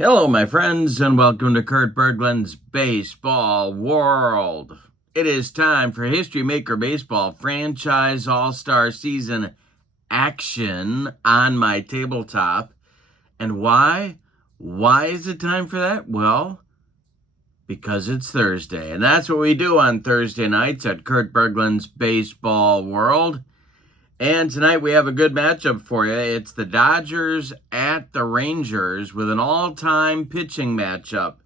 Hello, my friends, and welcome to Kurt Berglund's Baseball World. It is time for History Maker Baseball Franchise All-Star Season action on my tabletop. And why? Why is it time for that? Well, because it's Thursday, and that's what we do on Thursday nights at Kurt Berglund's Baseball World. And tonight we have a good matchup for you. It's the Dodgers at the Rangers with an all-time pitching matchup.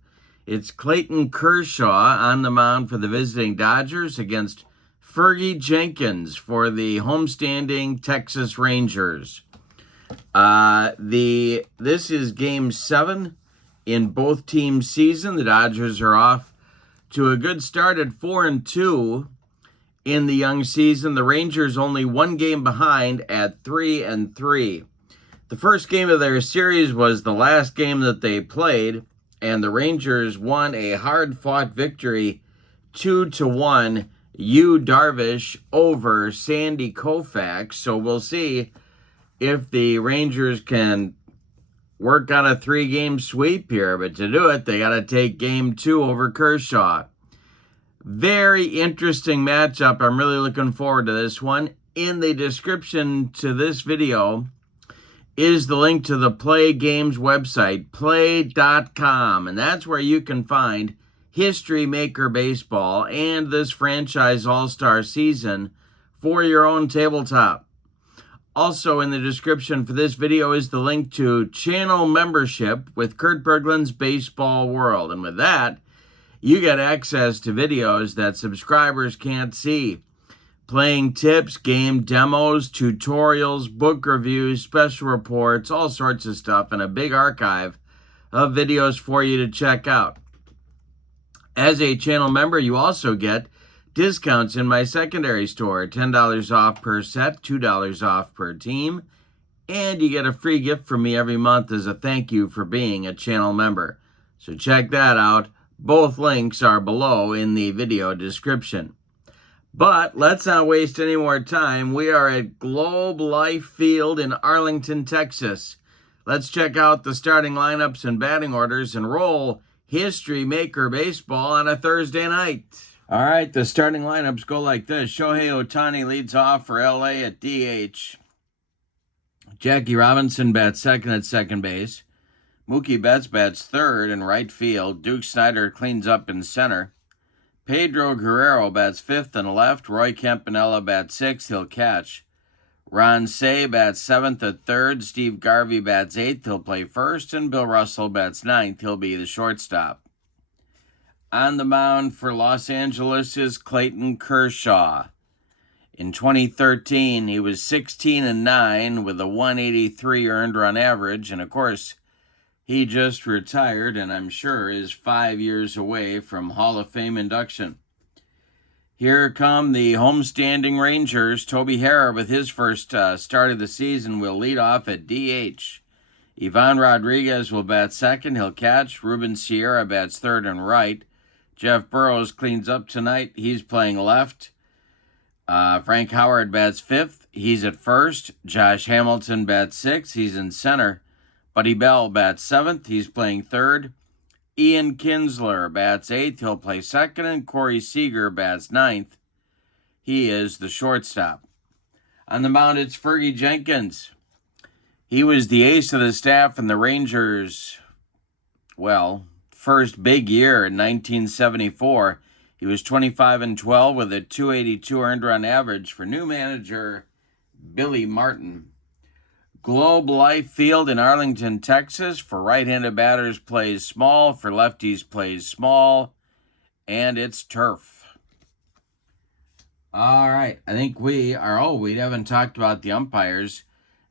It's Clayton Kershaw on the mound for the visiting Dodgers against Fergie Jenkins for the homestanding Texas Rangers. This is Game 7 in both teams' season. The Dodgers are off to a good start at 4-2. In the young season, the Rangers only one game behind at 3-3. The first game of their series was the last game that they played, and the Rangers won a hard-fought victory 2-1. Yu Darvish over Sandy Koufax. So we'll see if the Rangers can work on a 3-game sweep here. But to do it, they got to take Game 2 over Kershaw. Very interesting matchup. I'm really looking forward to this one. In the description to this video is the link to the Play Games website, play.com, and that's where you can find History Maker Baseball and this franchise all-star season for your own tabletop. Also in the description for this video is the link to channel membership with Kurt Berglund's Baseball World. And with that, you get access to videos that subscribers can't see. Playing tips, game demos, tutorials, book reviews, special reports, all sorts of stuff, and a big archive of videos for you to check out. As a channel member, you also get discounts in my secondary store, $10 off per set, $2 off per team, and you get a free gift from me every month as a thank you for being a channel member. So check that out. Both links are below in the video description. But let's not waste any more time. We are at Globe Life Field in Arlington, Texas. Let's check out the starting lineups and batting orders and roll History Maker Baseball on a Thursday night. All right, the starting lineups go like this. Shohei Ohtani leads off for LA at DH. Jackie Robinson bats second at second base. Mookie Betts bats third in right field. Duke Snider cleans up in center. Pedro Guerrero bats fifth and left. Roy Campanella bats sixth. He'll catch. Ron Cey bats seventh at third. Steve Garvey bats eighth. He'll play first. And Bill Russell bats ninth. He'll be the shortstop. On the mound for Los Angeles is Clayton Kershaw. In 2013, he was 16-9 with a 183 earned run average. And of course, he just retired and I'm sure is 5 years away from Hall of Fame induction. Here come the homestanding Rangers. Toby Harrah with his first start of the season will lead off at DH. Ivan Rodriguez will bat second. He'll catch. Ruben Sierra bats third and right. Jeff Burrows cleans up tonight. He's playing left. Frank Howard bats fifth. He's at first. Josh Hamilton bats sixth. He's in center. Buddy Bell bats seventh. He's playing third. Ian Kinsler bats eighth. He'll play second. And Corey Seager bats ninth. He is the shortstop. On the mound, it's Fergie Jenkins. He was the ace of the staff in the Rangers, first big year in 1974. He was 25-12 with a 282 earned run average for new manager Billy Martin. Globe Life Field in Arlington, Texas. For right-handed batters plays small, for lefties plays small, and it's turf. All right, I think we haven't talked about the umpires.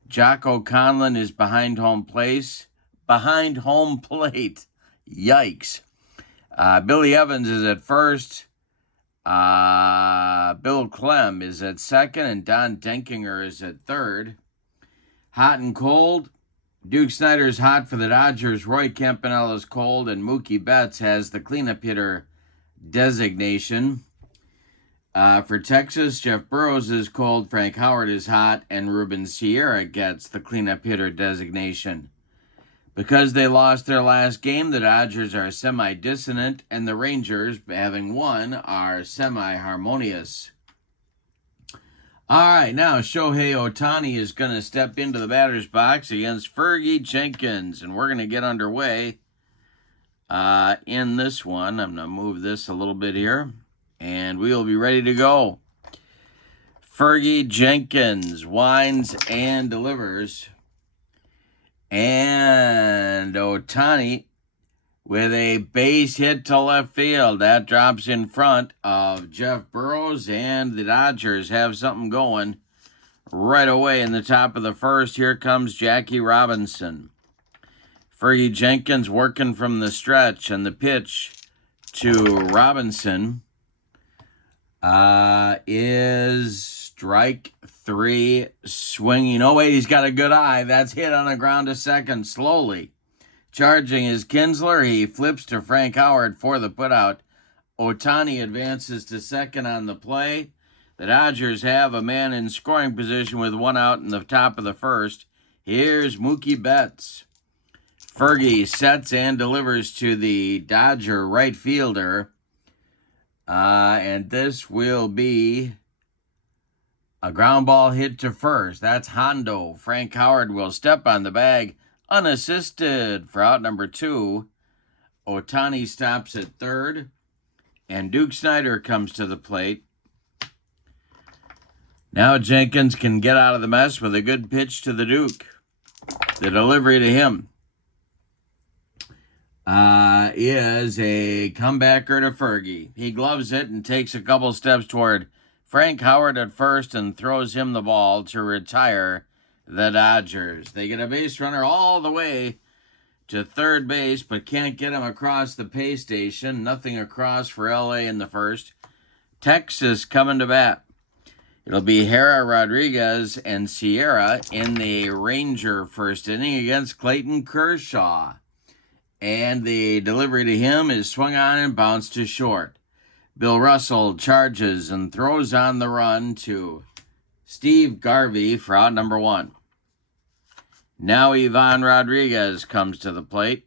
Jocko Conlon is behind home plate. Yikes. Billy Evans is at first. Bill Clem is at second, and Don Denkinger is at third. Hot and cold. Duke Snider's hot for the Dodgers. Roy Campanella's cold, and Mookie Betts has the cleanup hitter designation. For Texas, Jeff Burrows is cold, Frank Howard is hot, and Ruben Sierra gets the cleanup hitter designation. Because they lost their last game, the Dodgers are semi-dissonant, and the Rangers, having won, are semi-harmonious. All right, now Shohei Ohtani is going to step into the batter's box against Fergie Jenkins, and we're going to get underway in this one. I'm going to move this a little bit here, and we will be ready to go. Fergie Jenkins winds and delivers. And Ohtani with a base hit to left field. That drops in front of Jeff Burrows, and the Dodgers have something going right away in the top of the first. Here comes Jackie Robinson. Fergie Jenkins working from the stretch, and the pitch to Robinson is strike 3, swinging. Oh, wait, he's got a good eye. That's hit on the ground to second slowly. Charging is Kinsler. He flips to Frank Howard for the putout. Ohtani advances to second on the play. The Dodgers have a man in scoring position with one out in the top of the first. Here's Mookie Betts. Fergie sets and delivers to the Dodger right fielder. And this will be a ground ball hit to first. That's Hondo. Frank Howard will step on the bag unassisted for out number 2. Ohtani stops at third, and Duke Snider comes to the plate. Now Jenkins can get out of the mess with a good pitch to the Duke. The delivery to him is a comebacker to Fergie. He gloves it and takes a couple steps toward Frank Howard at first and throws him the ball to retire the Dodgers. They get a base runner all the way to third base, but can't get him across the pay station. Nothing across for LA in the first. Texas coming to bat. It'll be Hera Rodriguez and Sierra in the Ranger first inning against Clayton Kershaw. And the delivery to him is swung on and bounced to short. Bill Russell charges and throws on the run to Steve Garvey for out number 1. Now Ivan Rodriguez comes to the plate.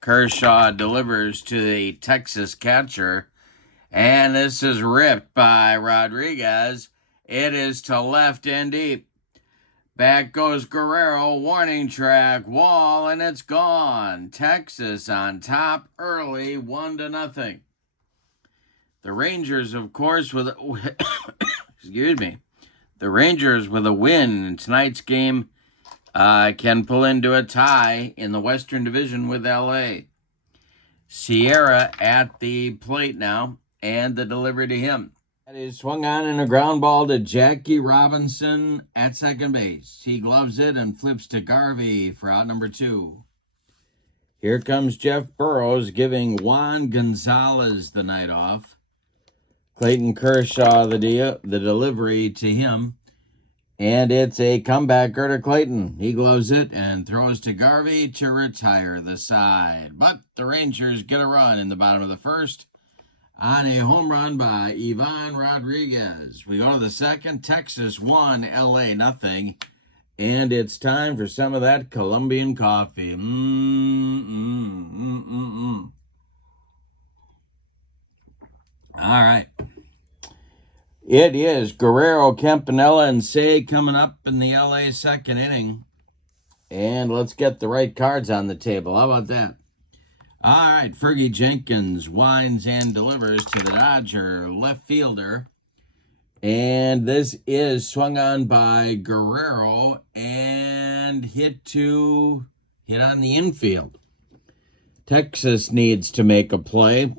Kershaw delivers to the Texas catcher. And this is ripped by Rodriguez. It is to left and deep. Back goes Guerrero, warning track, wall, and it's gone. Texas on top early, 1-0. The Rangers, of course, with excuse me. The Rangers with a win in tonight's game can pull into a tie in the Western Division with LA. Sierra at the plate now, and the delivery to him. That is swung on in a ground ball to Jackie Robinson at second base. He gloves it and flips to Garvey for out number 2. Here comes Jeff Burrows giving Juan Gonzalez the night off. Clayton Kershaw the delivery to him. And it's a comebacker to Clayton. He gloves it and throws to Garvey to retire the side. But the Rangers get a run in the bottom of the first on a home run by Ivan Rodriguez. We go to the second. Texas 1, LA 0. And it's time for some of that Colombian coffee. All right. It is Guerrero, Campanella, and Say coming up in the LA second inning. And let's get the right cards on the table. How about that? All right, Fergie Jenkins winds and delivers to the Dodger left fielder. And this is swung on by Guerrero and hit on the infield. Texas needs to make a play.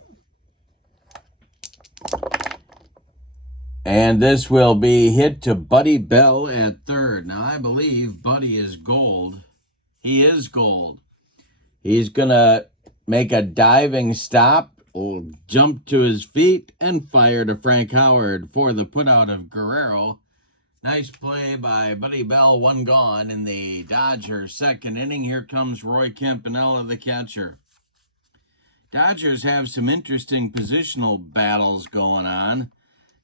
And this will be hit to Buddy Bell at third. Now, I believe Buddy is gold. He is gold. He's going to make a diving stop, will jump to his feet, and fire to Frank Howard for the putout of Guerrero. Nice play by Buddy Bell, 1 gone in the Dodgers second inning. Here comes Roy Campanella, the catcher. Dodgers have some interesting positional battles going on.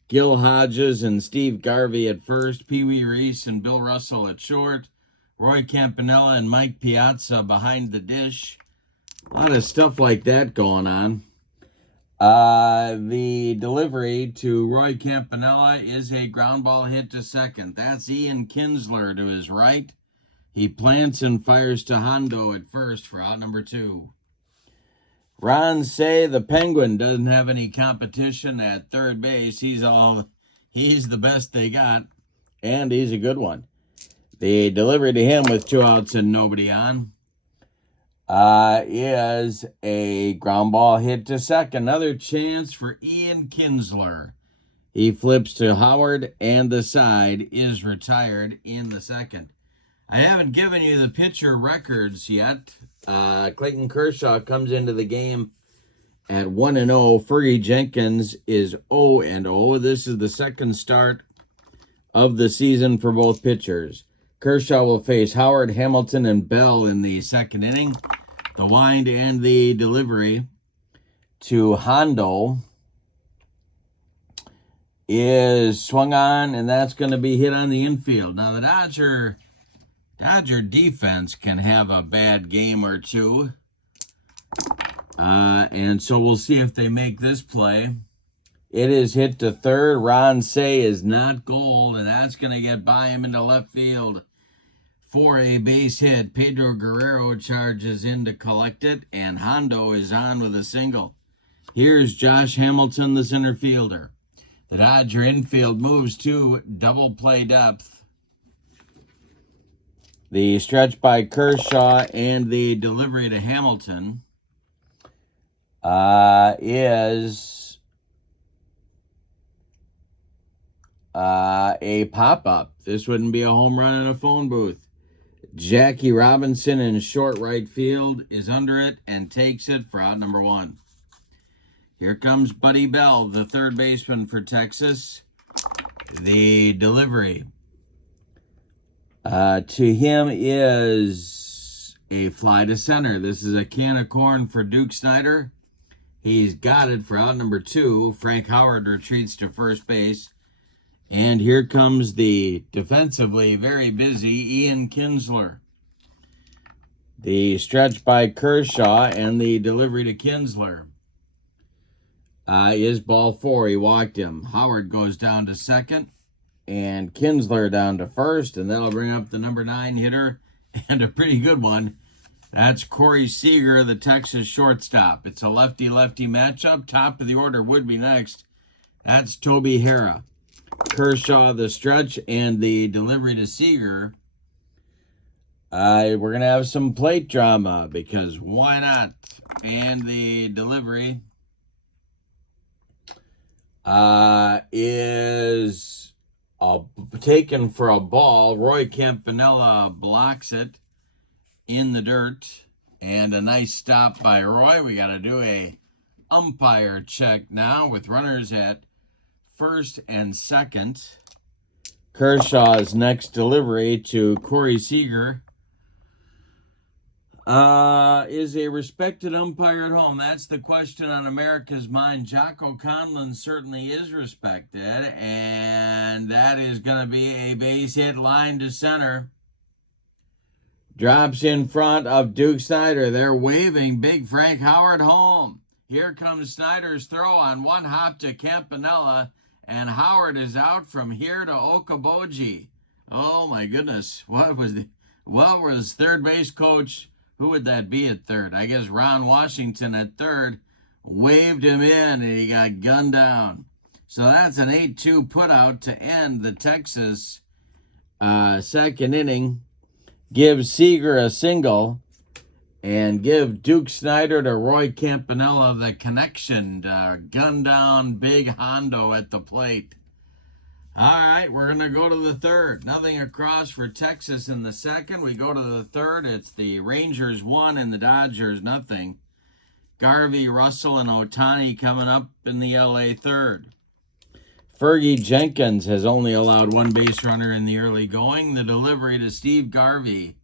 Gil Hodges and Steve Garvey at first, Pee Wee Reese and Bill Russell at short, Roy Campanella and Mike Piazza behind the dish. A lot of stuff like that going on. The delivery to Roy Campanella is a ground ball hit to second. That's Ian Kinsler to his right. He plants and fires to Hondo at first for out number 2. Ron Say, the Penguin, doesn't have any competition at third base. He's the best they got, and he's a good one. The delivery to him with 2 outs and nobody on is a ground ball hit to second. Another chance for Ian Kinsler. He flips to Howard, and the side is retired in the second. I haven't given you the pitcher records yet. Clayton Kershaw comes into the game at 1-0. Fergie Jenkins is 0-0. This is the second start of the season for both pitchers. Kershaw will face Howard, Hamilton, and Bell in the second inning. The wind and the delivery to Hondo is swung on, and that's going to be hit on the infield. Now, the Dodger defense can have a bad game or two. And so we'll see if they make this play. It is hit to third. Ron Say is not gold, and that's going to get by him into left field for a base hit. Pedro Guerrero charges in to collect it, and Hondo is on with a single. Here's Josh Hamilton, the center fielder. The Dodger infield moves to double play depth. The stretch by Kershaw and the delivery to Hamilton is a pop-up. This wouldn't be a home run in a phone booth. Jackie Robinson in short right field is under it and takes it for out number 1. Here comes Buddy Bell, the third baseman for Texas. The delivery to him is a fly to center. This is a can of corn for Duke Snider. He's got it for out number 2. Frank Howard retreats to first base. And here comes the defensively very busy Ian Kinsler. The stretch by Kershaw and the delivery to Kinsler is ball 4. He walked him. Howard goes down to second, and Kinsler down to first, and that'll bring up the number 9 hitter, and a pretty good one. That's Corey Seager, the Texas shortstop. It's a lefty-lefty matchup. Top of the order would be next. That's Toby Hara. Kershaw, the stretch, and the delivery to Seager. We're going to have some plate drama, because why not? And the delivery is taken for a ball. Roy Campanella blocks it in the dirt, and a nice stop by Roy. We got to do a umpire check now with runners at first and second. Kershaw's next delivery to Corey Seager is a respected umpire at home. That's the question on America's mind. Jocko Conlon certainly is respected, and that is going to be a base hit line to center. Drops in front of Duke Snider. They're waving Big Frank Howard home. Here comes Snyder's throw on one hop to Campanella, and Howard is out from here to Okoboji. Oh my goodness. What was third base coach? Who would that be at third? I guess Ron Washington at third waved him in, and he got gunned down. So that's an 8-2 putout to end the Texas second inning. Give Seager a single and give Duke Snider to Roy Campanella the connection to gun down Big Hondo at the plate. All right, we're going to go to the third. Nothing across for Texas in the second. We go to the third. It's the Rangers 1 and the Dodgers nothing. Garvey, Russell, and Ohtani coming up in the LA third. Fergie Jenkins has only allowed one base runner in the early going. The delivery to Steve Garvey,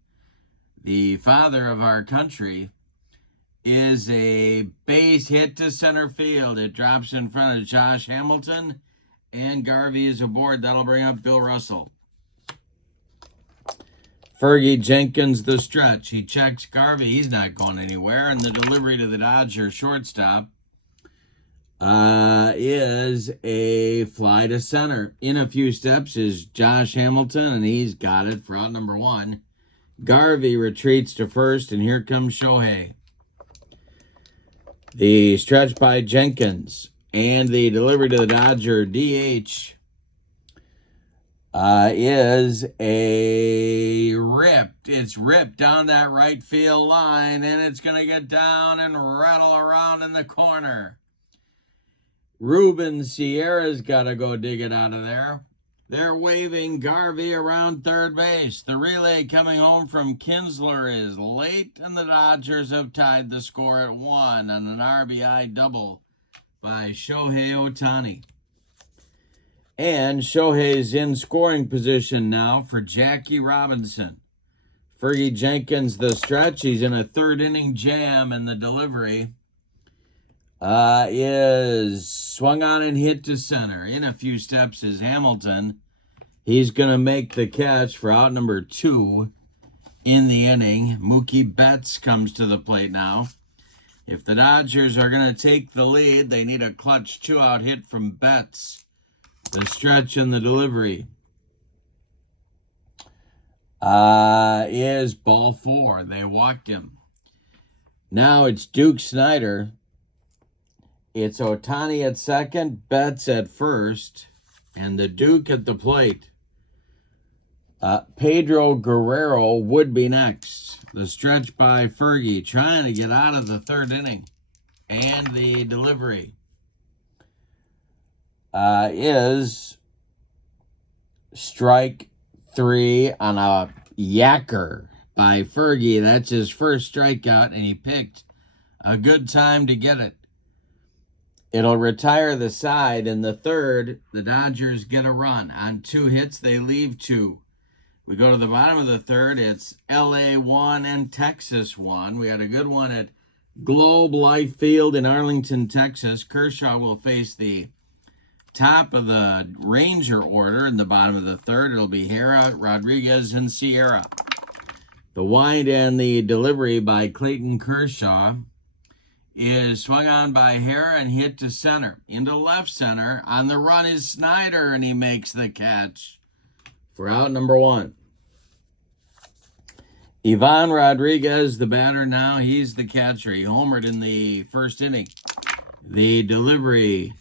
the father of our country, is a base hit to center field. It drops in front of Josh Hamilton, and Garvey is aboard. That'll bring up Bill Russell. Fergie Jenkins, the stretch. He checks Garvey. He's not going anywhere. And the delivery to the Dodger shortstop is a fly to center. In a few steps is Josh Hamilton, and he's got it for out number 1. Garvey retreats to first, and here comes Shohei. The stretch by Jenkins, and the delivery to the Dodger DH is a ripped. It's ripped down that right field line, and it's going to get down and rattle around in the corner. Ruben Sierra's got to go dig it out of there. They're waving Garvey around third base. The relay coming home from Kinsler is late, and the Dodgers have tied the score at 1 on an RBI double by Shohei Ohtani. And Shohei's in scoring position now for Jackie Robinson. Fergie Jenkins, the stretch. He's in a third inning jam, and the delivery is swung on and hit to center. In a few steps is Hamilton. He's going to make the catch for out number 2 in the inning. Mookie Betts comes to the plate now. If the Dodgers are going to take the lead, they need a clutch 2-out hit from Betts. The stretch and the delivery is ball 4. They walked him. Now it's Duke Snider. It's Ohtani at second, Betts at first, and the Duke at the plate. Pedro Guerrero would be next. The stretch by Fergie, trying to get out of the third inning. And the delivery is strike 3 on a yacker by Fergie. That's his first strikeout, and he picked a good time to get it. It'll retire the side. In the third, the Dodgers get a run. On 2 hits, they leave 2. We go to the bottom of the third. It's LA 1 and Texas 1. We had a good one at Globe Life Field in Arlington, Texas. Kershaw will face the top of the Ranger order in the bottom of the third. It'll be Hera, Rodriguez, and Sierra. The wind and the delivery by Clayton Kershaw is swung on by Hera and hit to center. Into left center. On the run is Snider, and he makes the catch for out number 1. Ivan Rodriguez, the batter now. He's the catcher. He homered in the first inning. The delivery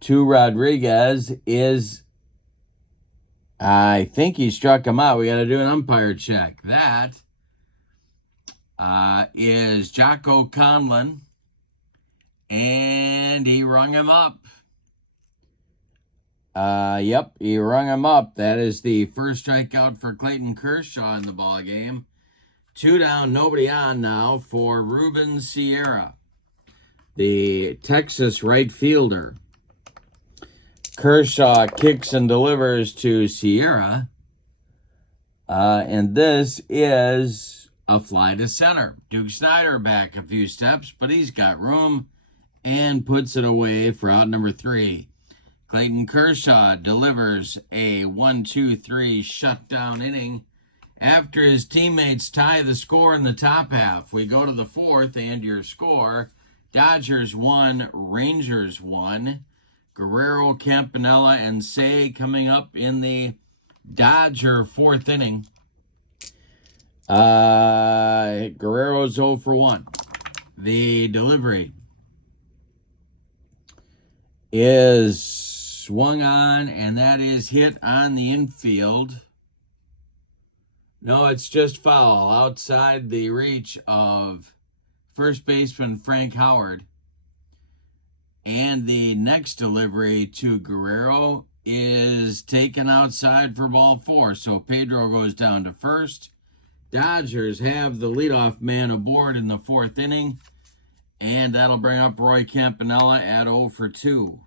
to Rodriguez is, I think he struck him out. We got to do an umpire check. That is Jocko Conlon. And he rung him up. Yep, he rung him up. That is the first strikeout for Clayton Kershaw in the ball game. 2 down, nobody on now for Ruben Sierra, the Texas right fielder. Kershaw kicks and delivers to Sierra. And this is a fly to center. Duke Snider back a few steps, but he's got room and puts it away for out number 3. Clayton Kershaw delivers a 1-2-3 shutdown inning after his teammates tie the score in the top half. We go to the 4th, and your score, Dodgers 1, Rangers 1. Guerrero, Campanella, and Say coming up in the Dodger 4th inning. Guerrero's 0 for 1. The delivery is swung on, and that is hit on the infield. No, it's just foul outside the reach of first baseman Frank Howard. And the next delivery to Guerrero is taken outside for ball 4. So Pedro goes down to first. Dodgers have the leadoff man aboard in the 4th inning. And that'll bring up Roy Campanella at 0 for 2.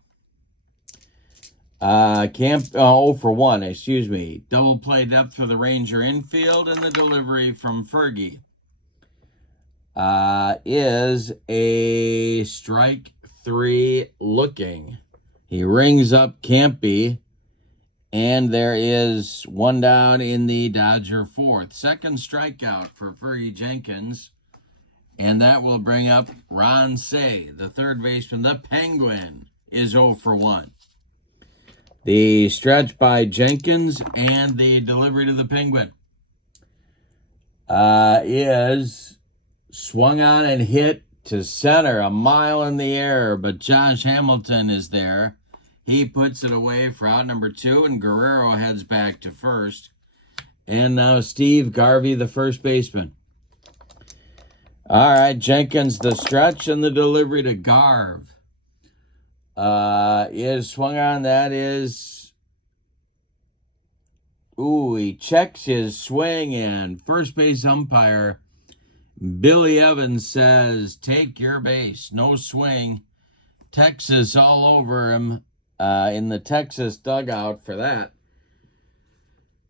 0 for 1, excuse me. Double play depth for the Ranger infield, and the delivery from Fergie is a strike 3 looking. He rings up Campy, And there is one down in the Dodger fourth. Second strikeout for Fergie Jenkins. And that will bring up Ron Say, the third baseman. The Penguin is 0 for 1. The stretch by Jenkins and the delivery to the Penguin is swung on and hit to center a mile in the air, but Josh Hamilton is there. He puts it away for out number 2, and Guerrero heads back to first. And now Steve Garvey, the first baseman. All right, Jenkins, the stretch, and the delivery to Garv is swung on. That is, he checks his swing, and first base umpire Billy Evans says, take your base, no swing. Texas all over him in the Texas dugout for that.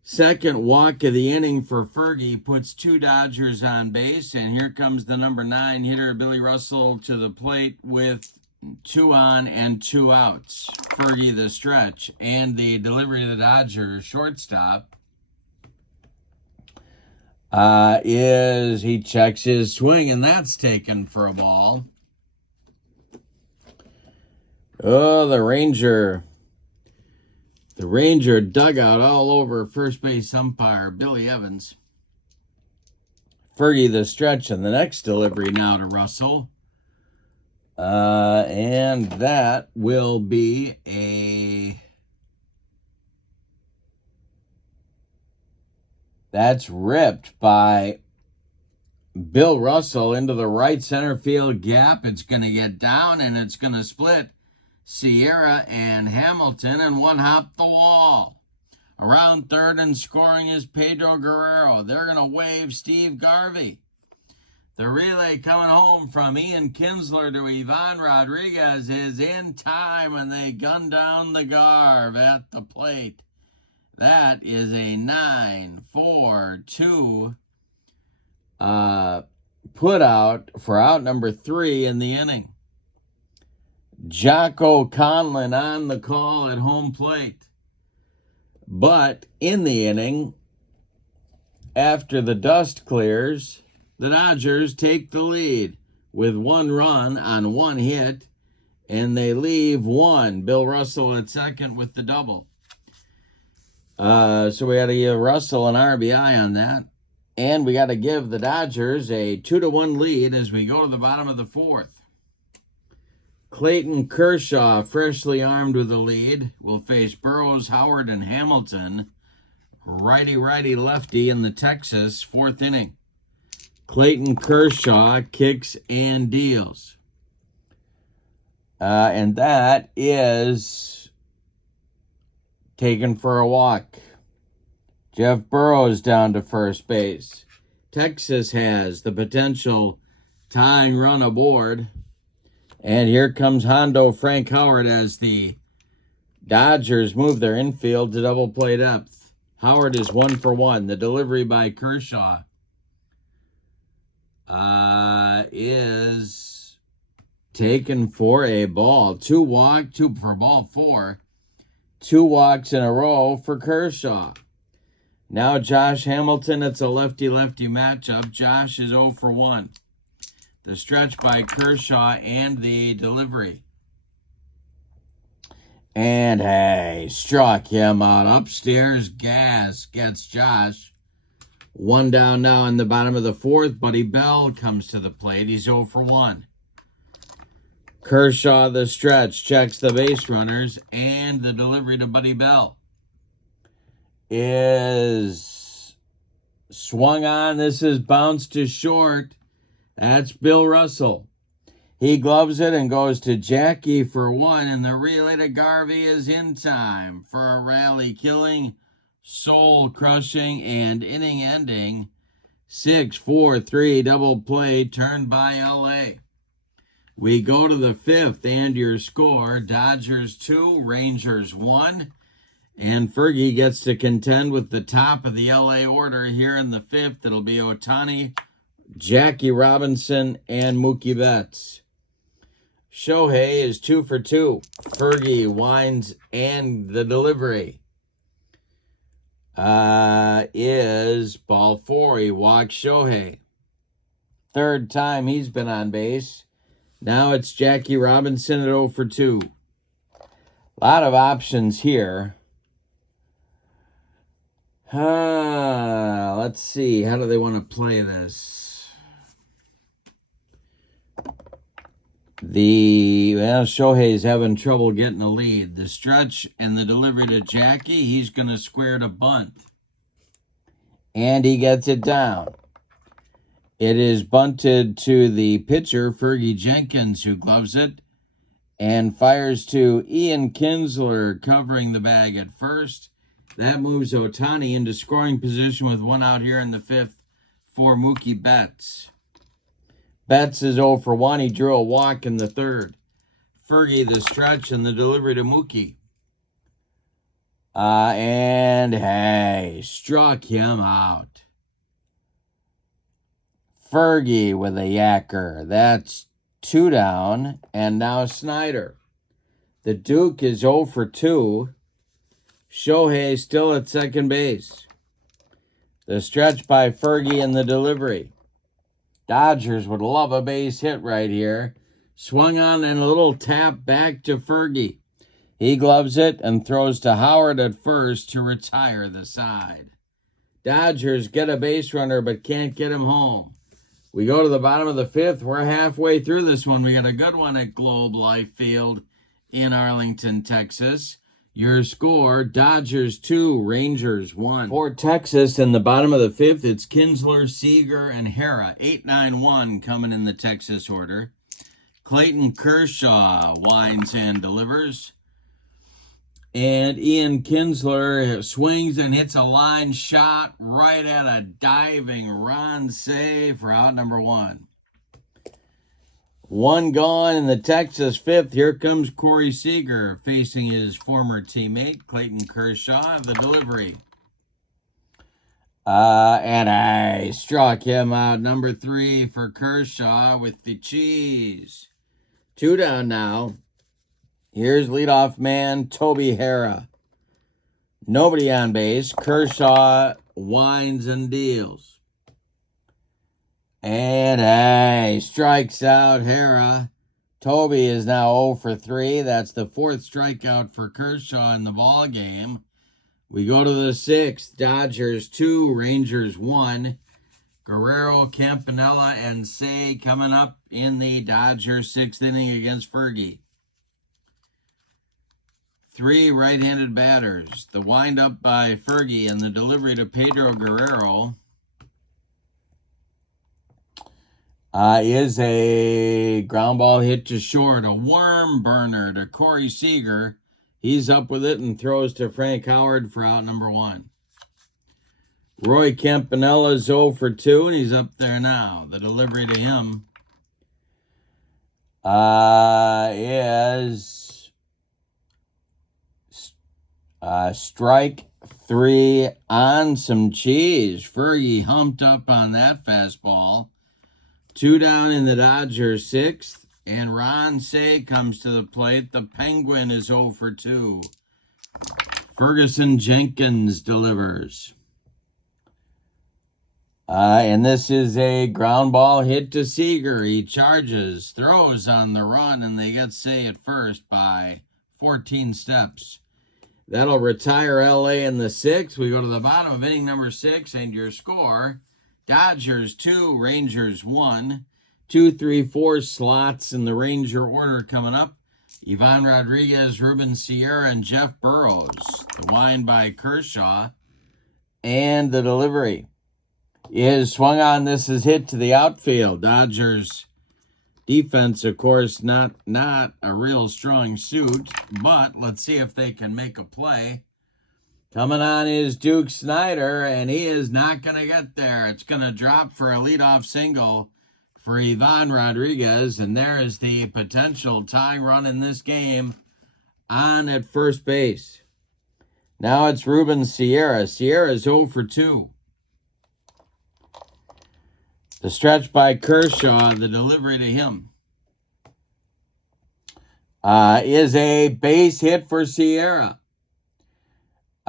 Second walk of the inning for Fergie puts 2 Dodgers on base, and here comes the number 9 hitter, Billy Russell, to the plate with 2 on and 2 outs. Fergie the stretch, and the delivery to the Dodgers shortstop is he checks his swing, and that's taken for a ball. Oh, the Ranger dugout all over first base umpire Billy Evans. Fergie the stretch, and the next delivery now to Russell. And that will be that's ripped by Bill Russell into the right center field gap. It's going to get down, and it's going to split Sierra and Hamilton, and one hop the wall. Around third and scoring is Pedro Guerrero. They're going to wave Steve Garvey. The relay coming home from Ian Kinsler to Ivan Rodriguez is in time, and they gun down the Garv at the plate. That is a 9-4-2 put out for out number 3 in the inning. Jocko Conlon on the call at home plate. But in the inning, after the dust clears, the Dodgers take the lead with 1 run on 1 hit, and they leave 1. Bill Russell at second with the double. So we got to give Russell an RBI on that. And we got to give the Dodgers a 2-1 lead as we go to the bottom of the 4th. Clayton Kershaw, freshly armed with the lead, will face Burrows, Howard, and Hamilton. Righty, lefty in the Texas 4th inning. Clayton Kershaw kicks and deals. And that is taken for a walk. Jeff Burrows down to first base. Texas has the potential tying run aboard. And here comes Hondo Frank Howard as the Dodgers move their infield to double play depth. Howard is 1 for 1. The delivery by Kershaw is taken for a ball. 2 for ball 4. 2 walks in a row for Kershaw. Now Josh Hamilton, it's a lefty-lefty matchup. Josh is 0 for 1. The stretch by Kershaw and the delivery. And hey, struck him out. Upstairs, Gas gets Josh. 1 down now in the bottom of the 4th. Buddy Bell comes to the plate. He's 0 for 1. Kershaw, the stretch, checks the base runners, and the delivery to Buddy Bell is swung on. This is bounced to short. That's Bill Russell. He gloves it and goes to Jackie for 1, and the relay to Garvey is in time for a rally-killing, soul-crushing, and inning-ending 6-4-3 double play turned by L.A. We go to the 5th, and your score, Dodgers 2, Rangers 1. And Fergie gets to contend with the top of the L.A. order here in the 5th. It'll be Ohtani, Jackie Robinson, and Mookie Betts. Shohei is 2 for 2. Fergie winds and the delivery. is ball 4. He walks Shohei. Third time he's been on base. Now it's Jackie Robinson at 0 for 2. A lot of options here. Let's see. How do they want to play this? Shohei's having trouble getting a lead. The stretch and the delivery to Jackie, he's going to square to bunt. And he gets it down. It is bunted to the pitcher, Fergie Jenkins, who gloves it and fires to Ian Kinsler, covering the bag at first. That moves Ohtani into scoring position with 1 out here in the 5th for Mookie Betts. Betts is 0 for 1. He drew a walk in the 3rd. Fergie, the stretch, and the delivery to Mookie. Struck him out. Fergie with a yacker. That's 2 down. And now Snyder. The Duke is 0 for 2. Shohei still at second base. The stretch by Fergie and the delivery. Dodgers would love a base hit right here. Swung on and a little tap back to Fergie. He gloves it and throws to Howard at first to retire the side. Dodgers get a base runner but can't get him home. We go to the bottom of the 5th. We're halfway through this one. We got a good one at Globe Life Field in Arlington, Texas. Your score, Dodgers 2, Rangers 1. For Texas, in the bottom of the 5th, it's Kinsler, Seager, and Hara. 8-9-1 coming in the Texas order. Clayton Kershaw winds and delivers. And Ian Kinsler swings and hits a line shot right at a diving Ron Cey for out number 1. 1 gone in the Texas 5th. Here comes Corey Seager facing his former teammate, Clayton Kershaw, the delivery. And I struck him out. Number 3 for Kershaw with the cheese. 2 down now. Here's leadoff man Toby Hara. Nobody on base. Kershaw winds and deals. And strikes out Hara. Toby is now 0 for 3. That's the 4th strikeout for Kershaw in the ball game. We go to the 6th. Dodgers 2, Rangers 1. Guerrero, Campanella, and Cey coming up in the Dodgers 6th inning against Fergie. 3 right-handed batters. The windup by Fergie and the delivery to Pedro Guerrero is a ground ball hit to short, a worm burner to Corey Seager. He's up with it and throws to Frank Howard for out number 1. Roy Campanella's 0 for 2, and he's up there now. The delivery to him is strike 3 on some cheese. Fergie humped up on that fastball. 2 down in the Dodgers 6th, and Ron Cey comes to the plate. The Penguin is 0 for 2. Ferguson Jenkins delivers. And this is a ground ball hit to Seager. He charges, throws on the run, and they get Cey at first by 14 steps. That'll retire LA in the 6th. We go to the bottom of inning number 6, and your score, Dodgers 2, Rangers 1. 2, 3, 4 slots in the Ranger order coming up. Ivan Rodriguez, Ruben Sierra, and Jeff Burrows. The wind by Kershaw. And the delivery is swung on. This is hit to the outfield. Dodgers defense, of course, not a real strong suit, but let's see if they can make a play. Coming on is Duke Snyder, and he is not going to get there. It's going to drop for a leadoff single for Ivan Rodriguez, and there is the potential tying run in this game on at first base. Now it's Ruben Sierra. Sierra's 0 for 2. The stretch by Kershaw, the delivery to him, is a base hit for Sierra.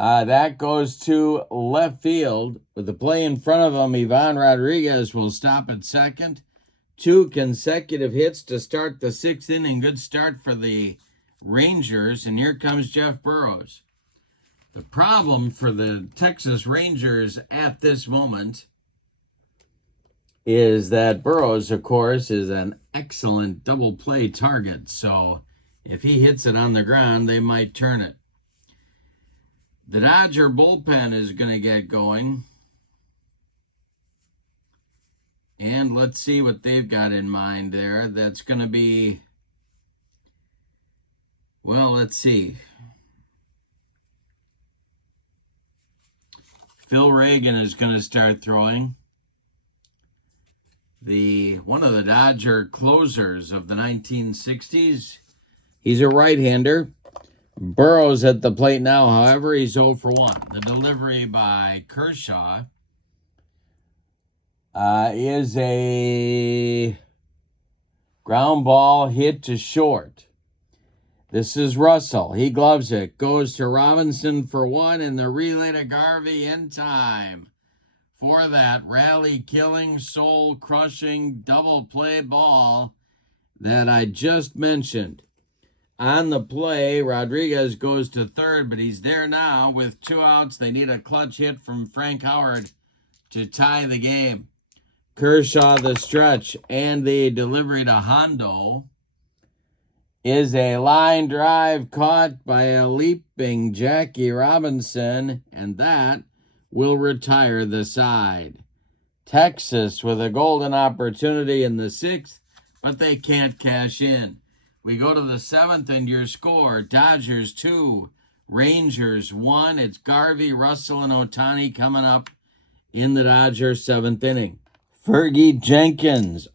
That goes to left field. With the play in front of him, Ivan Rodriguez will stop at second. 2 consecutive hits to start the 6th inning. Good start for the Rangers. And here comes Jeff Burroughs. The problem for the Texas Rangers at this moment is that Burroughs, of course, is an excellent double play target. So if he hits it on the ground, they might turn it. The Dodger bullpen is going to get going. And let's see what they've got in mind there. That's going to be, well, let's see. Phil Reagan is going to start throwing. One of the Dodger closers of the 1960s. He's a right-hander. Burroughs at the plate now, however, he's 0 for 1. The delivery by Kershaw is a ground ball hit to short. This is Russell. He gloves it. Goes to Robinson for 1, and the relay to Garvey in time for that rally-killing, soul-crushing double play ball that I just mentioned. On the play, Rodriguez goes to third, but he's there now with 2 outs. They need a clutch hit from Frank Howard to tie the game. Kershaw the stretch, and the delivery to Hondo is a line drive caught by a leaping Jackie Robinson, and that will retire the side. Texas with a golden opportunity in the 6th, but they can't cash in. We go to the 7th, and your score, Dodgers 2, Rangers 1. It's Garvey, Russell, and Ohtani coming up in the Dodgers 7th inning. Fergie Jenkins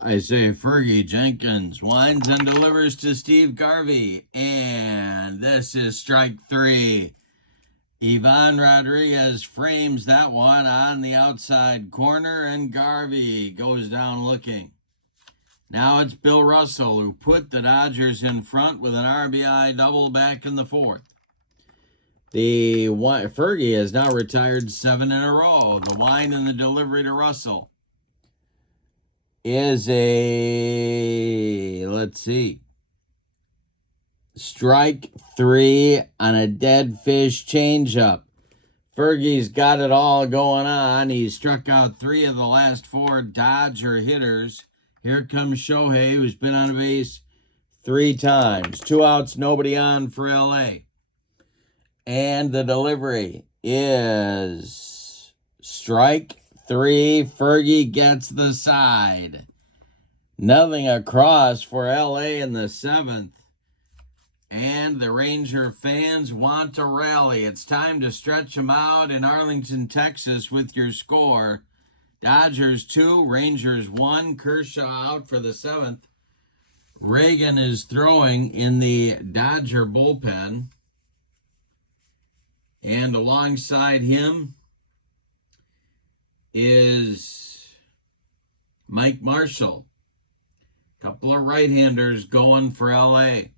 winds and delivers to Steve Garvey, and this is strike 3. Ivan Rodriguez frames that one on the outside corner, and Garvey goes down looking. Now it's Bill Russell who put the Dodgers in front with an RBI double back in the 4th. Fergie has now retired 7 in a row. The wind and the delivery to Russell is strike 3 on a dead fish changeup. Fergie's got it all going on. He struck out 3 of the last 4 Dodger hitters. Here comes Shohei, who's been on base 3 times. 2 outs, nobody on for LA. And the delivery is strike 3. Fergie gets the side. Nothing across for LA in the 7th. And the Ranger fans want to rally. It's time to stretch them out in Arlington, Texas with your score. Dodgers 2, Rangers 1, Kershaw out for the 7th. Reagan is throwing in the Dodger bullpen. And alongside him is Mike Marshall. Couple of right-handers going for LA.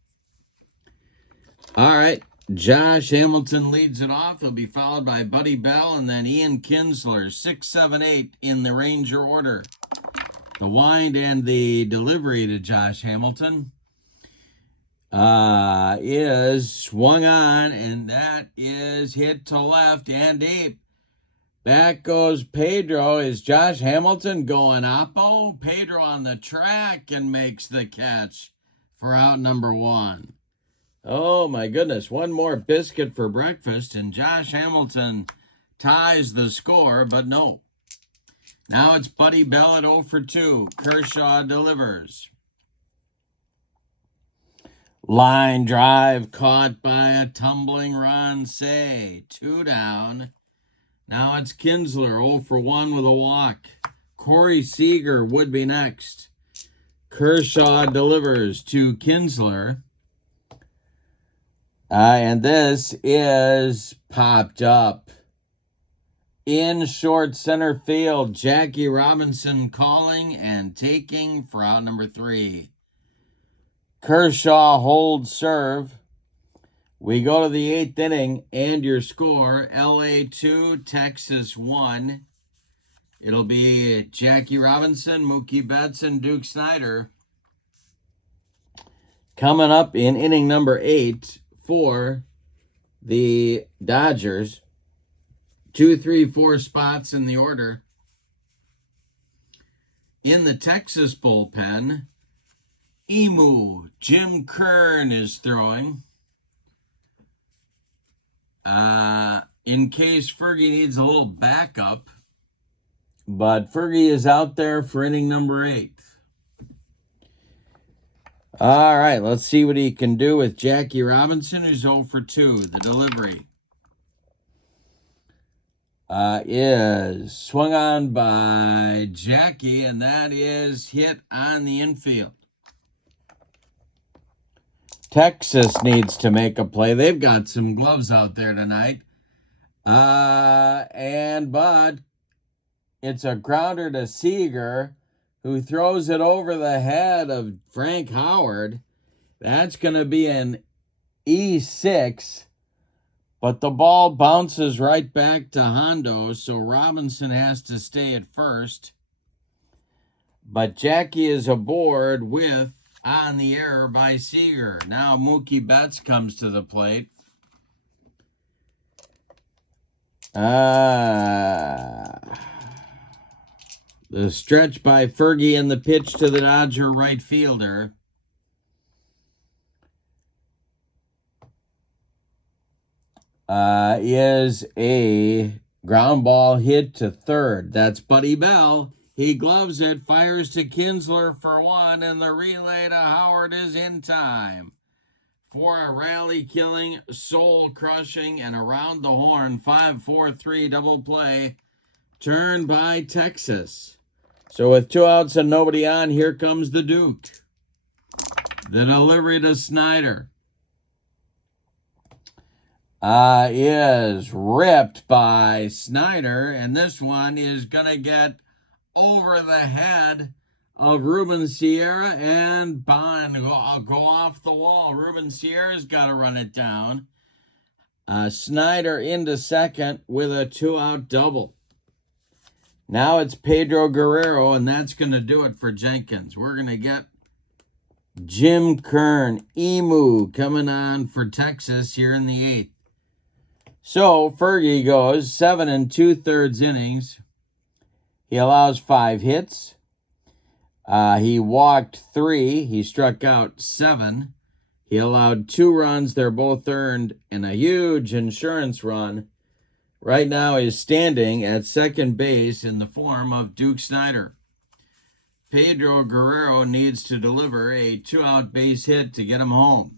All right, Josh Hamilton leads it off. He'll be followed by Buddy Bell and then Ian Kinsler, 6, 7, 8 in the Ranger order. The wind and the delivery to Josh Hamilton is swung on, and that is hit to left and deep. Back goes Pedro. Is Josh Hamilton going oppo? Pedro on the track and makes the catch for out number 1. Oh, my goodness. One more biscuit for breakfast, and Josh Hamilton ties the score, but no. Now it's Buddy Bell at 0 for 2. Kershaw delivers. Line drive caught by a tumbling Ron Say. 2 down. Now it's Kinsler, 0 for 1 with a walk. Corey Seager would be next. Kershaw delivers to Kinsler. And this is popped up. In short center field, Jackie Robinson calling and taking for out number 3. Kershaw holds serve. We go to the 8th inning, and your score, LA 2, Texas 1. It'll be Jackie Robinson, Mookie Betts, and Duke Snider coming up in inning number 8 for the Dodgers. 2, 3, 4 spots in the order. In the Texas bullpen, Jim Kern is throwing. In case Fergie needs a little backup. But Fergie is out there for inning number 8. All right, let's see what he can do with Jackie Robinson, who's 0 for 2. The delivery is swung on by Jackie, and that is hit on the infield. Texas needs to make a play. They've got some gloves out there tonight. But it's a grounder to Seager, who throws it over the head of Frank Howard. That's going to be an E6, but the ball bounces right back to Hondo, so Robinson has to stay at first. But Jackie is aboard with on the error by Seager. Now Mookie Betts comes to the plate. The stretch by Fergie and the pitch to the Dodger right fielder. Is a ground ball hit to third. That's Buddy Bell. He gloves it, fires to Kinsler for 1, and the relay to Howard is in time for a rally-killing, soul-crushing, and around the horn 5-4-3 double play turned by Texas. So with 2 outs and nobody on, here comes the Duke. The delivery to Snider is ripped by Snider, and this one is going to get over the head of Ruben Sierra and Bond go off the wall. Ruben Sierra's got to run it down. Snider into second with a 2-out double. Now it's Pedro Guerrero, and that's going to do it for Jenkins. We're going to get Jim Kern, coming on for Texas here in the 8th. So Fergie goes 7 2/3 innings. He allows 5 hits. He walked 3. He struck out 7. He allowed 2 runs. They're both earned, and a huge insurance run. Right now is standing at second base in the form of Duke Snider. Pedro Guerrero needs to deliver a 2-out base hit to get him home.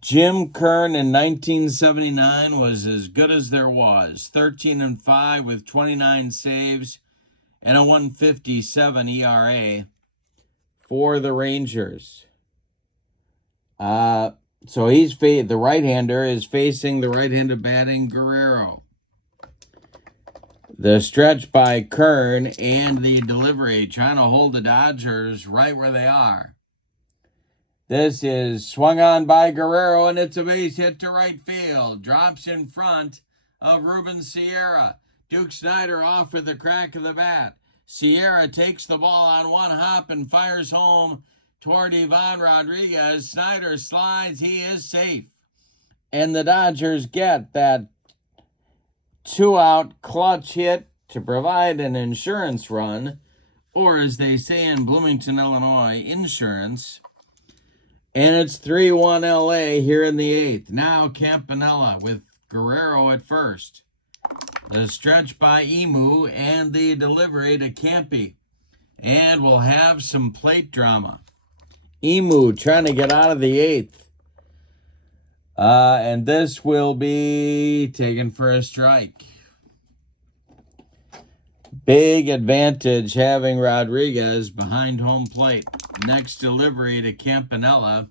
Jim Kern in 1979 was as good as there was. 13-5 with 29 saves and a 1.57 ERA for the Rangers. So the right-hander is facing the right-handed batting Guerrero. The stretch by Kern and the delivery trying to hold the Dodgers right where they are. This is swung on by Guerrero, and it's a base hit to right field. Drops in front of Ruben Sierra. Duke Snider off with the crack of the bat. Sierra takes the ball on one hop and fires home toward Ivan Rodriguez. Snider slides. He is safe. And the Dodgers get that 2-out clutch hit to provide an insurance run, or as they say in Bloomington, Illinois, insurance. And it's 3-1 LA here in the 8th. Now Campanella with Guerrero at first. The stretch by and the delivery to Campy. And we'll have some plate drama. Trying to get out of the 8th. And this will be taken for a strike. Big advantage having Rodriguez behind home plate. Next delivery to Campanella.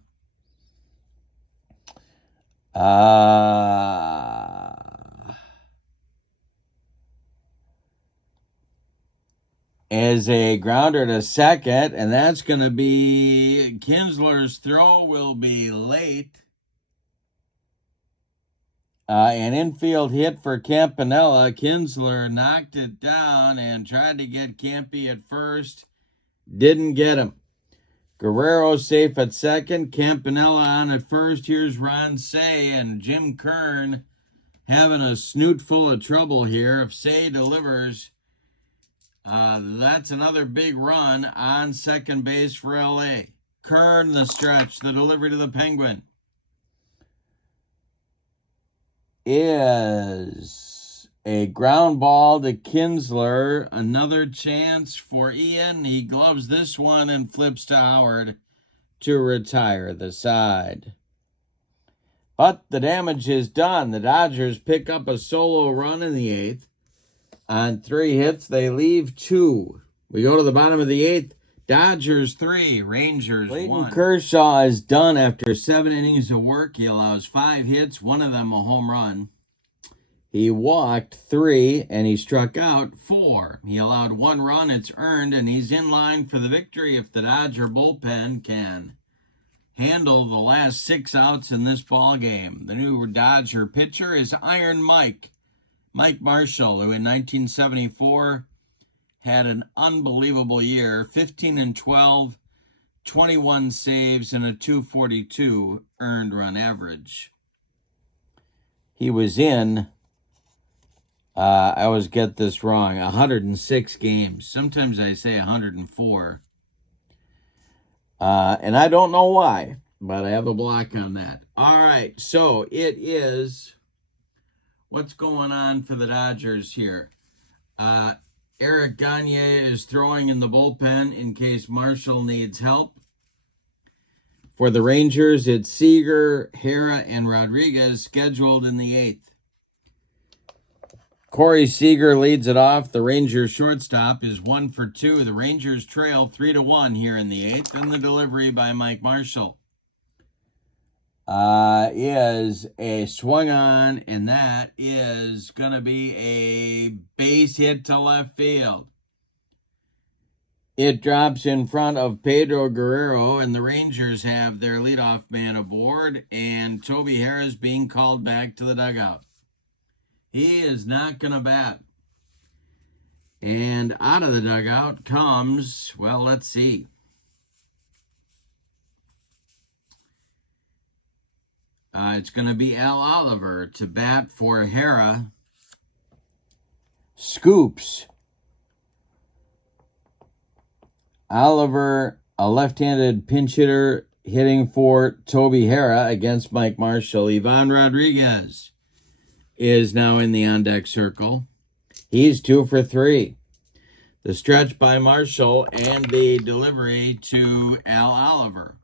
As a grounder to second, and that's going to be Kinsler's throw will be late. An infield hit for Campanella. Kinsler knocked it down and tried to get Campy at first. Didn't get him. Guerrero safe at second. Campanella on at first. Here's Ron Say and Jim Kern having a snoot full of trouble here. If Say delivers, that's another big run on second base for L.A. Kern the stretch, the delivery to the Penguin is a ground ball to Kinsler. Another chance for Ian. He gloves this one and flips to Howard to retire the side. But the damage is done. The Dodgers pick up a solo run in the 8th. On 3 hits, they leave 2. We go to the bottom of the 8th. Dodgers 3, Rangers 1. Clayton Kershaw is done after 7 innings of work. He allows 5 hits, one of them a home run. He walked 3, and he struck out 4. He allowed 1 run. It's earned, and he's in line for the victory if the Dodger bullpen can handle the last 6 outs in this ball game. The new Dodger pitcher is Iron Mike Marshall, who in 1974 had an unbelievable year, 15-12, 21 saves, and a 242 earned run average. He was in, I always get this wrong, 106 games. Sometimes I say 104. And I don't know why, but I have a block on that. All right, so it is, what's going on for the Dodgers here? Eric Gagne is throwing in the bullpen in case Marshall needs help. For the Rangers, it's Seager, Hera, and Rodriguez scheduled in the 8th. Corey Seager leads it off. The Rangers shortstop is 1 for 2. The Rangers trail 3-1 here in the 8th, and the delivery by Mike Marshall is a swung on, and that is going to be a base hit to left field. It drops in front of Pedro Guerrero, and the Rangers have their leadoff man aboard, and Toby Harris being called back to the dugout. He is not going to bat. And out of the dugout comes, well, let's see. It's going to be Al Oliver to bat for Hera. Scoops. Oliver, a left-handed pinch hitter, hitting for Toby Hera against Mike Marshall. Ivan Rodriguez is now in the on-deck circle. He's 2 for 3. The stretch by Marshall and the delivery to Al Oliver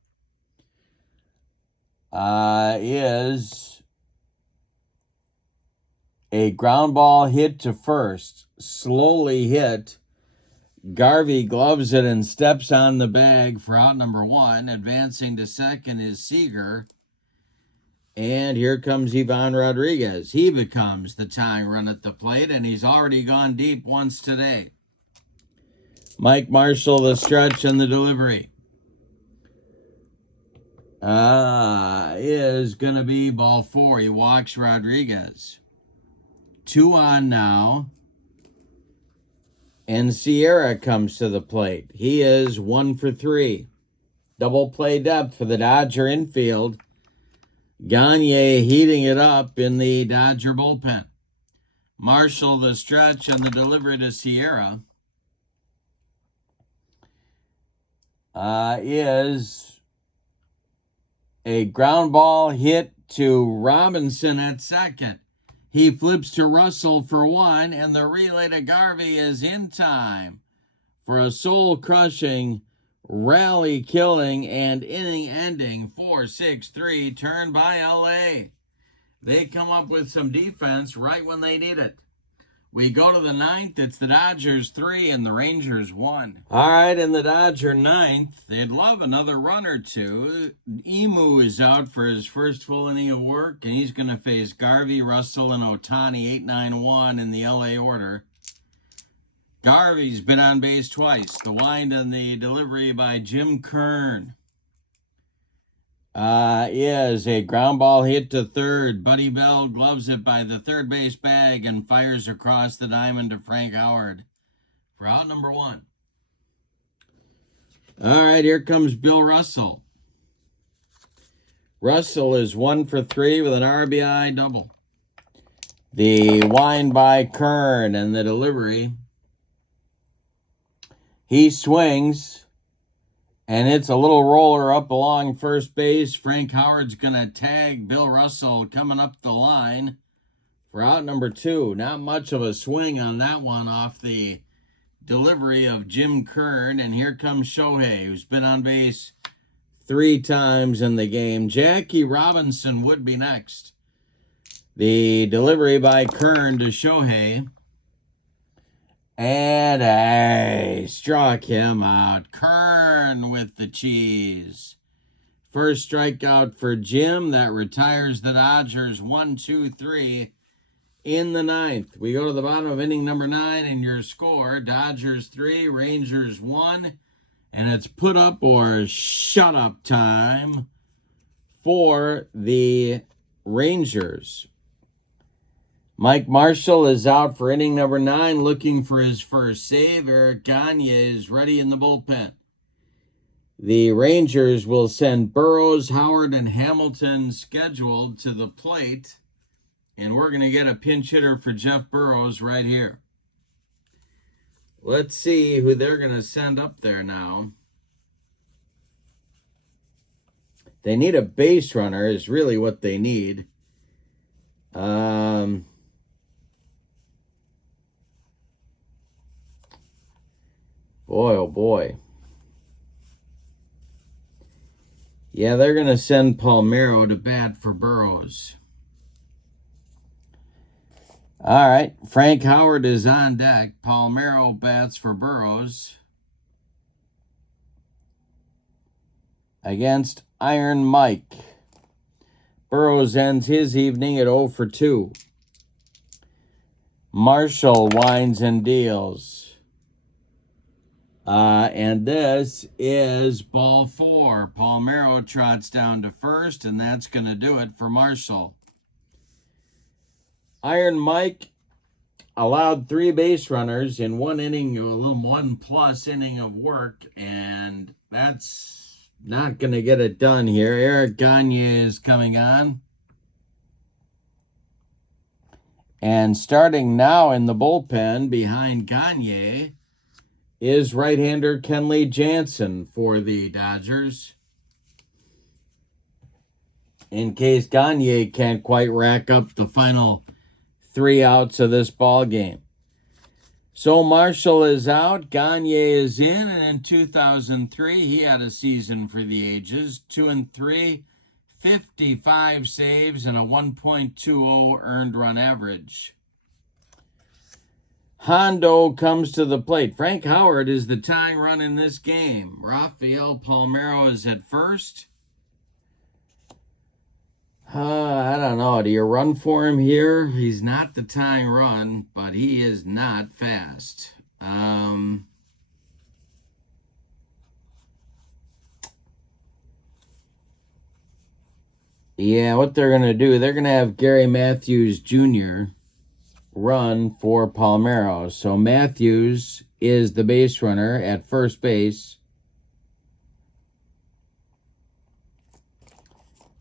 is a ground ball hit to first. Slowly hit. Garvey gloves it and steps on the bag for out number 1. Advancing to second is Seager. And here comes Ivan Rodriguez. He becomes the tying run at the plate, and he's already gone deep once today. Mike Marshall, the stretch and the delivery. Is going to be ball 4. He walks Rodriguez. 2 on now. And Sierra comes to the plate. He is 1 for 3. Double play depth for the Dodger infield. Gagne heating it up in the Dodger bullpen. Marshall the stretch and the delivery to Sierra is a ground ball hit to Robinson at second. He flips to Russell for 1, and the relay to Garvey is in time for a soul-crushing, rally-killing, and inning-ending 4-6-3 turn by L.A. They come up with some defense right when they need it. We go to the 9th. It's the Dodgers 3 and the Rangers 1. All right, in the Dodger 9th, they'd love another run or two. Emu is out for his first full inning of work, and he's going to face Garvey, Russell, and Ohtani 8-9-1 in the L.A. order. Garvey's been on base twice. The wind and the delivery by Jim Kern. is a ground ball hit to third. Buddy Bell gloves it by the third base bag and fires across the diamond to Frank Howard for out number 1. All right, here comes Bill Russell. Russell is 1 for 3 with an RBI double. The wind by Kern and the delivery. He swings, and it's a little roller up along first base. Frank Howard's going to tag Bill Russell coming up the line for out number 2. Not much of a swing on that one off the delivery of Jim Kern. And here comes Shohei, who's been on base 3 times in the game. Jackie Robinson would be next. The delivery by Kern to Shohei. And struck him out. Kern with the cheese. First strikeout for Jim. That retires the Dodgers 1-2-3 in the 9th. We go to the bottom of inning number 9, and your score, Dodgers 3, Rangers 1. And it's put up or shut up time for the Rangers. Mike Marshall is out for inning number 9, looking for his first save. Eric Gagne is ready in the bullpen. The Rangers will send Burrows, Howard, and Hamilton scheduled to the plate. And we're going to get a pinch hitter for Jeff Burrows right here. Let's see who they're going to send up there now. They need a base runner is really what they need. Boy, oh boy. Yeah, they're going to send Palmeiro to bat for Burrows. All right, Frank Howard is on deck. Palmeiro bats for Burrows against Iron Mike. Burrows ends his evening at 0 for 2. Marshall winds and deals. And this is ball 4. Palmeiro trots down to first, and that's going to do it for Marshall. Iron Mike allowed 3 base runners in 1 inning, a little 1+ inning of work, and that's not going to get it done here. Eric Gagne is coming on. And starting now in the bullpen behind Gagne is right-hander Kenley Jansen for the Dodgers, in case Gagne can't quite rack up the final 3 outs of this ball game. So Marshall is out, Gagne is in, and in 2003 he had a season for the ages. 2-3, 55 saves, and a 1.20 earned run average. Hondo comes to the plate. Frank Howard is the tying run in this game. Rafael Palmeiro is at first. I don't know. Do you run for him here? He's not the tying run, but he is not fast. Yeah, what they're going to do, they're going to have Gary Matthews Jr. run for Palmeiro. So Matthews is the base runner at first base.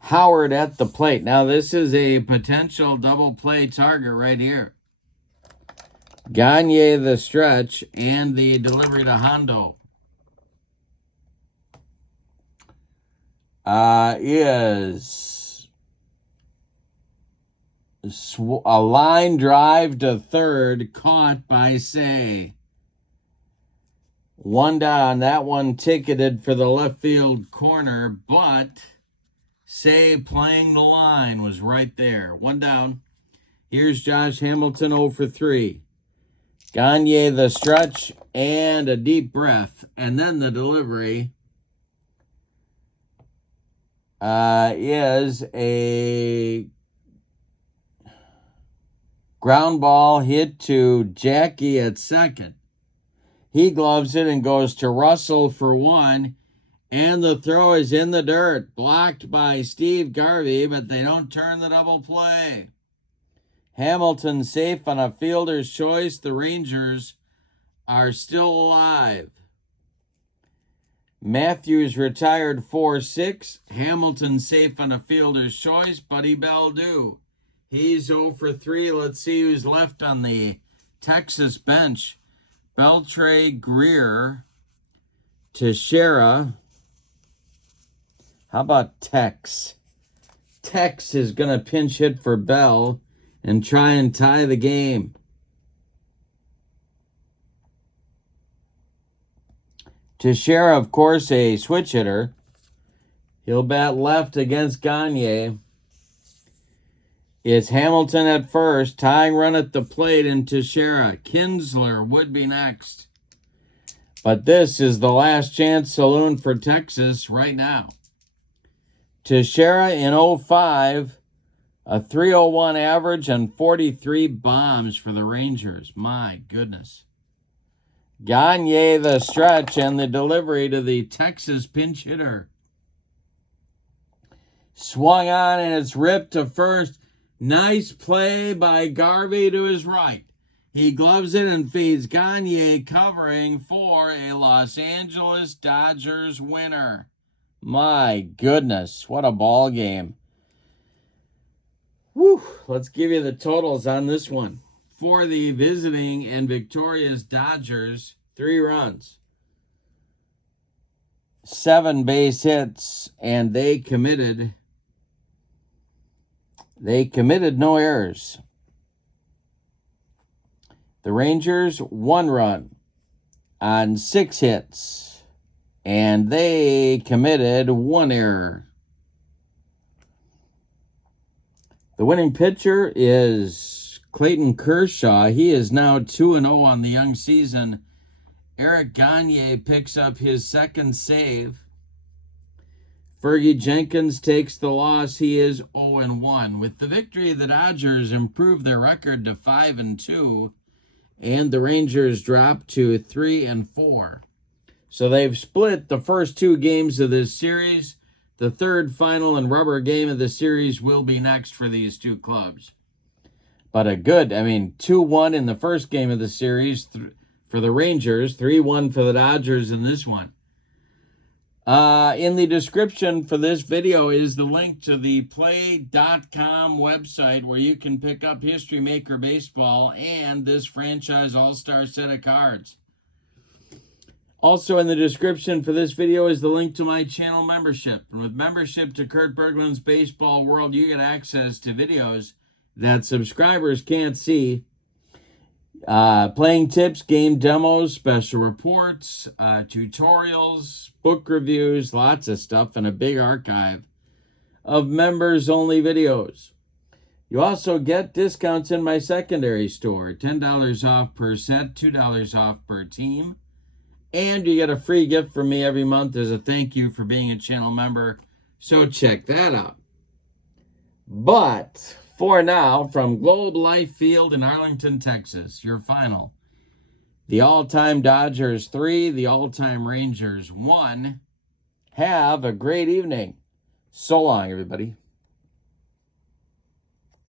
Howard at the plate. Now this is a potential double play target right here. Gagne the stretch and the delivery to Hondo. Is a line drive to third, caught by Say. 1 down. That one ticketed for the left field corner, but Say playing the line was right there. 1 down. Here's Josh Hamilton 0 for 3. Gagne the stretch and a deep breath, and then the delivery is a ground ball hit to Jackie at second. He gloves it and goes to Russell for 1, And the throw is in the dirt, blocked by Steve Garvey, but they don't turn the double play. Hamilton safe on a fielder's choice. The Rangers are still alive. Matthews retired 4-6. Hamilton safe on a fielder's choice. Buddy Bell due. He's 0 for 3. Let's see who's left on the Texas bench. Beltre, Greer, Teixeira. How about Tex? Tex is going to pinch hit for Bell and try and tie the game. Teixeira, of course, a switch hitter. He'll bat left against Gagne. It's Hamilton at first, tying run at the plate, and Teixeira. Kinsler would be next. But this is the last chance saloon for Texas right now. Teixeira in 05, a 301 average and 43 bombs for the Rangers. My goodness. Gagne the stretch and the delivery to the Texas pinch hitter. Swung on and it's ripped to first. Nice play by Garvey to his right. He gloves it and feeds Gagne, covering for a Los Angeles Dodgers winner. My goodness, what a ball game. Whew, let's give you the totals on this one. For the visiting and victorious Dodgers, 3 runs, 7 base hits, and they committed no errors. The Rangers, 1 run on 6 hits, and they committed 1 error. The winning pitcher is Clayton Kershaw. He is now 2-0 on the young season. Eric Gagne picks up his 2nd save. Fergie Jenkins takes the loss. He is 0-1. With the victory, the Dodgers improved their record to 5-2, and the Rangers dropped to 3-4. So they've split the first 2 games of this series. The third, final, and rubber game of the series will be next for these 2 clubs. But 2-1 in the first game of the series for the Rangers, 3-1 for the Dodgers in this one. In the description for this video is the link to the play.com website where you can pick up History Maker Baseball and this franchise all-star set of cards. Also in the description for this video is the link to my channel membership. And with membership to Kurt Berglund's Baseball World, you get access to videos that subscribers can't see. Playing tips, game demos, special reports, tutorials, book reviews, lots of stuff, and a big archive of members-only videos. You also get discounts in my secondary store, $10 off per set, $2 off per team. And you get a free gift from me every month as a thank you for being a channel member. So check that out. But for now, from Globe Life Field in Arlington, Texas, your final. The all-time Dodgers 3, the all-time Rangers 1. Have a great evening. So long, everybody.